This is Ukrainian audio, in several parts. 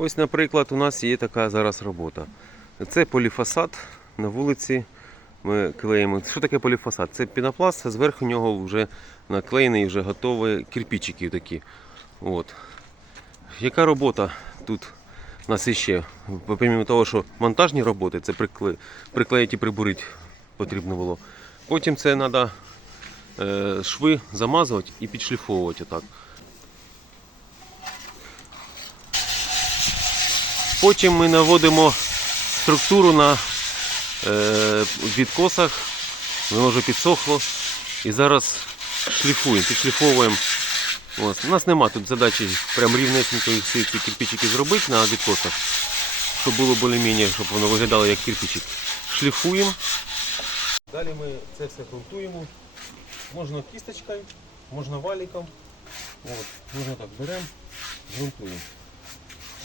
Ось, наприклад, у нас є така зараз робота. Це поліфасад на вулиці. Ми клеїмо. Що таке поліфасад? Це пінопласт, а зверху нього вже наклеєний, вже готові кирпичики такі. От. Яка робота тут у нас іще? Помимо того, що монтажні роботи, це прикле... приклеїти і прибурити потрібно було. Потім це треба шви замазувати і підшліфовувати отак. Потім ми наводимо структуру на е, відкосах, воно вже підсохло. І зараз шліфуємо, підшліфовуємо. Ось. У нас нема тут задачі прям рівнесенько всі ці кирпичики зробити на відкосах, щоб було більш-менш, щоб воно виглядало як кирпичик. Шліфуємо. Далі ми це все грунтуємо. Можна кісточкою, можна валіком. От. Можна так беремо, грунтуємо.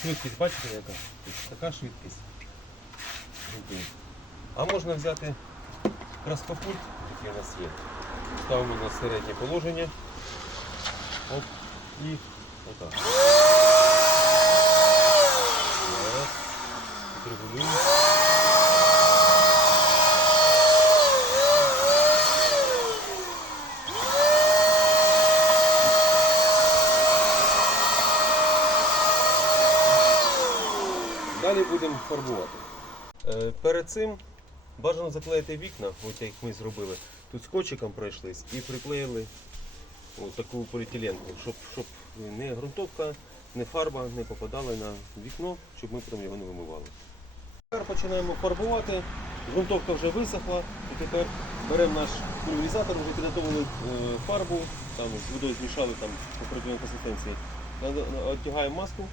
Швидкість, бачите яка? Ось Така швидкість. Грунтуємо. А можна взяти краскопульт, який у нас є. Ставимо на середнє положення. Оп, і отак. Раз. Далі будемо фарбувати. Е, Перед цим бажано заклеїти вікна, от як ми зробили. Тут скотчиком пройшлись і приклеїли от таку поліетиленку, щоб, щоб не ґрунтовка, не фарба не попадали на вікно, щоб ми потім його не вимивали. Тепер починаємо фарбувати. Ґрунтовка вже висохла, і тепер беремо наш пульверизатор, вже підготовили е, фарбу, там з водою змішали там по консистенції. Одягаємо маску,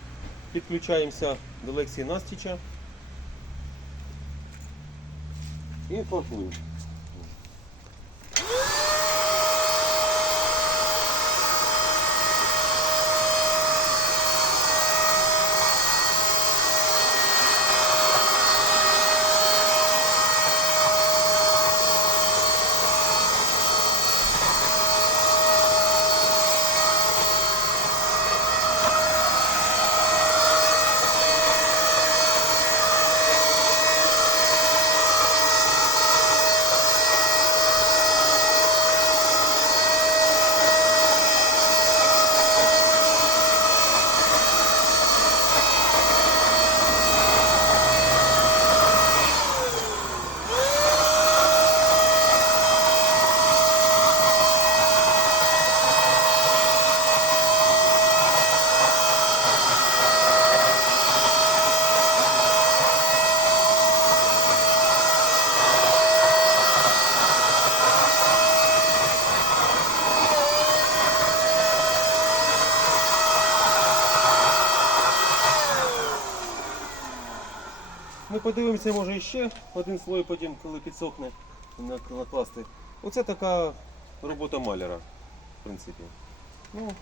підключаємося до лекції Настіча і фарбуємо. Ми подивимося, може ще один слой потім, коли підсохне, накласти. Оце така робота маляра, в принципі. Ну,